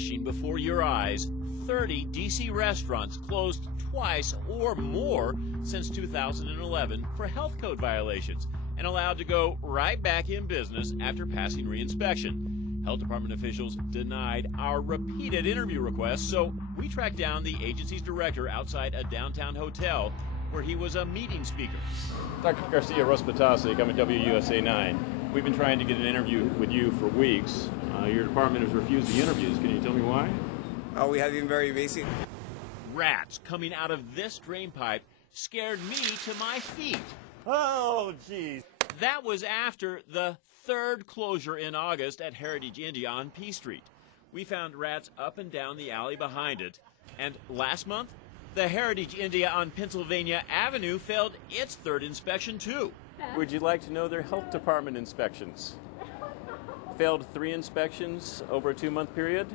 Flashing before your eyes, 30 D.C. restaurants closed twice or more since 2011 for health code violations and allowed to go right back in business after passing reinspection. Health Department officials denied our repeated interview requests, so we tracked down the agency's director outside a downtown hotel where he was a meeting speaker. Dr. Garcia, Russ Batasic, I'm at WUSA 9. We've been trying to get an interview with you for weeks. Your department has refused the interviews. Can you tell me why? We have been very busy. Rats coming out of this drain pipe scared me to my feet. Oh, geez. That was after the third closure in August at Heritage India on P Street. We found rats up and down the alley behind it. And last month, the Heritage India on Pennsylvania Avenue failed its third inspection, too. Would you like to know their health department inspections? Failed 3 inspections over a 2-month period.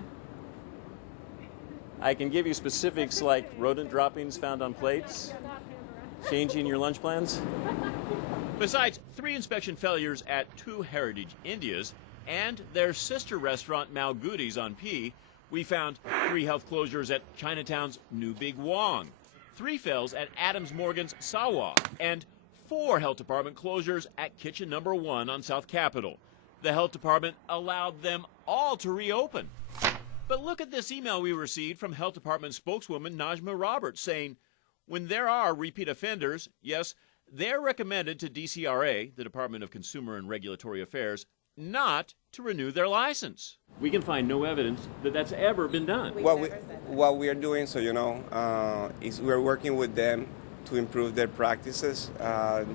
I can give you specifics like rodent droppings found on plates, changing your lunch plans. Besides 3 inspection failures at 2 Heritage Indias and their sister restaurant Malgudis on P, we found 3 health closures at Chinatown's New Big Wong, 3 fails at Adams Morgan's Sawa, and 4 health department closures at Kitchen No. 1 on South Capitol. The health department allowed them all to reopen. But look at this email we received from health department spokeswoman Najma Roberts saying, when there are repeat offenders, yes, they're recommended to DCRA, the Department of Consumer and Regulatory Affairs, not to renew their license. We can find no evidence that that's ever been done. What we are doing, so is we're working with them to improve their practices.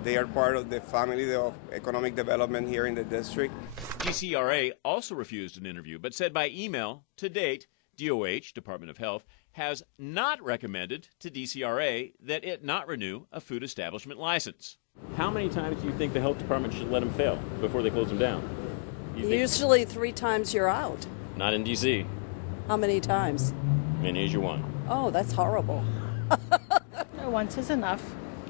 They are part of the family of economic development here in the district. DCRA also refused an interview, but said by email, to date, DOH, Department of Health, has not recommended to DCRA that it not renew a food establishment license. How many times do you think the health department should let them fail before they close them down? Usually 3 times you're out. Not in D.C. How many times? Many as you want. Oh, that's horrible. Once is enough.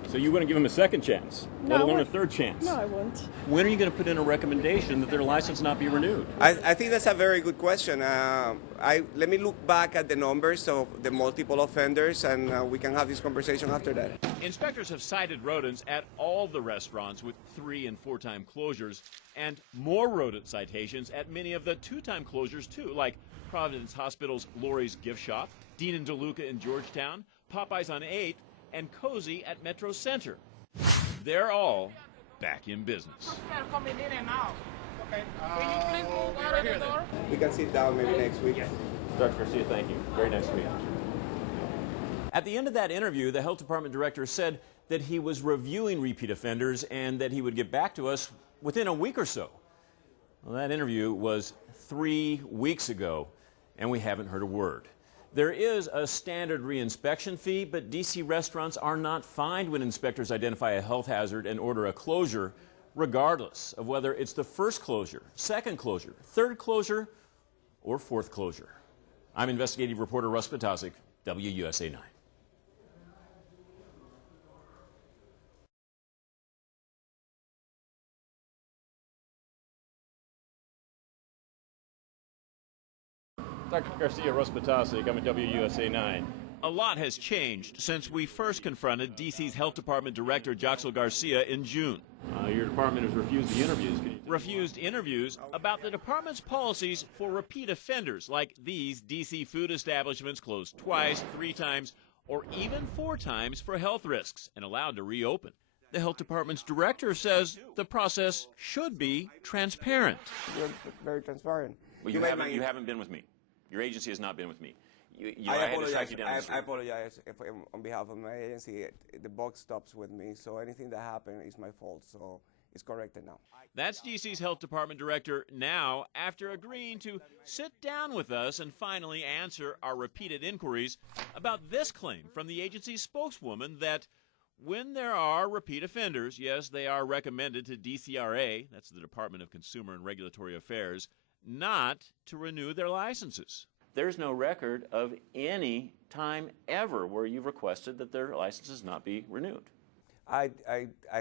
So you wouldn't give them a second chance, let alone a third chance? No, I won't. When are you going to put in a recommendation that their license not be renewed? I think that's a very good question. Let me look back at the numbers of the multiple offenders, and we can have this conversation after that. Inspectors have cited rodents at all the restaurants with 3- and 4-time closures, and more rodent citations at many of the 2-time closures, too, like Providence Hospital's Lori's Gift Shop, Dean and DeLuca in Georgetown, Popeyes on 8th, and Cozy at Metro Center. They're all back in business. Coming in and out. Okay. Can you please move out of the door? We can sit down maybe next week. Dr. Garcia, thank you. Very nice to meet you. At the end of that interview, the health department director said that he was reviewing repeat offenders and that he would get back to us within a week or so. Well, that interview was 3 weeks ago, and we haven't heard a word. There is a standard reinspection fee, but D.C. restaurants are not fined when inspectors identify a health hazard and order a closure, regardless of whether it's the first closure, second closure, third closure, or fourth closure. I'm investigative reporter Russ Batasic, WUSA 9. Dr. Garcia, Russ Batasic, I'm at WUSA 9. A lot has changed since we first confronted D.C.'s Health Department Director Joxel Garcia in June. Your department has refused the interviews. Refused interviews about the department's policies for repeat offenders like these D.C. food establishments closed twice, 3 times, or even 4 times for health risks and allowed to reopen. The health department's director says the process should be transparent. You're very transparent. Well, you haven't been with me. Your agency has not been with me. I apologize on behalf of my agency. The buck stops with me, so anything that happened is my fault, so it's corrected now. That's D.C.'s Health Department Director now after agreeing to sit down with us and finally answer our repeated inquiries about this claim from the agency's spokeswoman that when there are repeat offenders, yes, they are recommended to DCRA, that's the Department of Consumer and Regulatory Affairs, not to renew their licenses. There's no record of any time ever where you've requested that their licenses not be renewed. I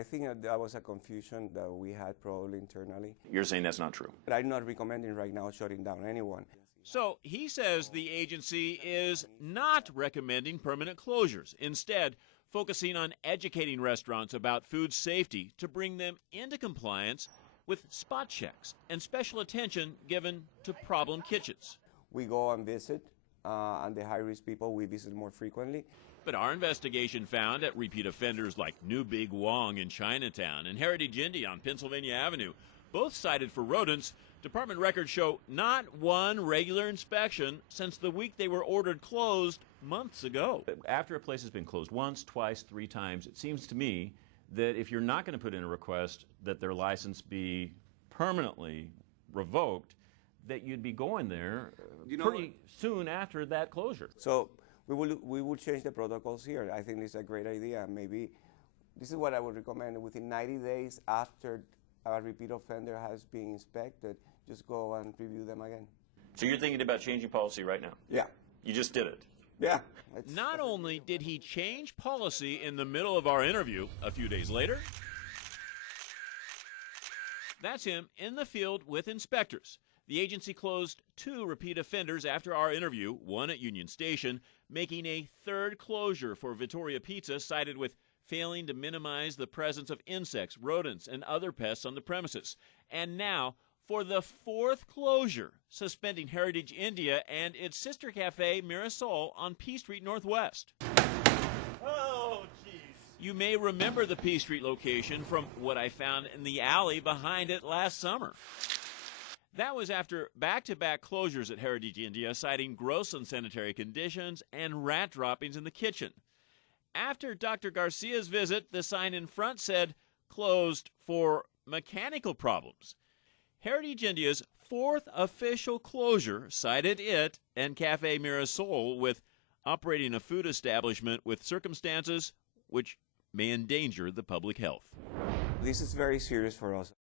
think that was a confusion that we had probably internally. You're saying that's not true? But I'm not recommending right now shutting down anyone. So he says the agency is not recommending permanent closures, instead focusing on educating restaurants about food safety to bring them into compliance with spot checks and special attention given to problem kitchens. We go and visit, and the high-risk people we visit more frequently. But our investigation found at repeat offenders like New Big Wong in Chinatown and Heritage India on Pennsylvania Avenue, both cited for rodents, department records show not one regular inspection since the week they were ordered closed months ago. After a place has been closed once, twice, 3 times, it seems to me that if you're not going to put in a request that their license be permanently revoked, that you'd be going there pretty soon after that closure. So we will change the protocols here. I think it's a great idea. Maybe this is what I would recommend. Within 90 days after a repeat offender has been inspected, just go and review them again. So you're thinking about changing policy right now? Yeah. You just did it? Yeah. Not only did he change policy in the middle of our interview a few days later, that's him in the field with inspectors. The agency closed 2 repeat offenders after our interview, one at Union Station, making a 3rd closure for Vittoria Pizza, cited with failing to minimize the presence of insects, rodents, and other pests on the premises. And now, for the 4th closure, suspending Heritage India and its sister cafe, Mirasol, on P Street Northwest. Oh, jeez. You may remember the P Street location from what I found in the alley behind it last summer. That was after back-to-back closures at Heritage India, citing gross unsanitary conditions and rat droppings in the kitchen. After Dr. Garcia's visit, the sign in front said, "Closed for mechanical problems." Heritage India's 4th official closure cited it and Cafe Mirasol with operating a food establishment with circumstances which may endanger the public health. This is very serious for us.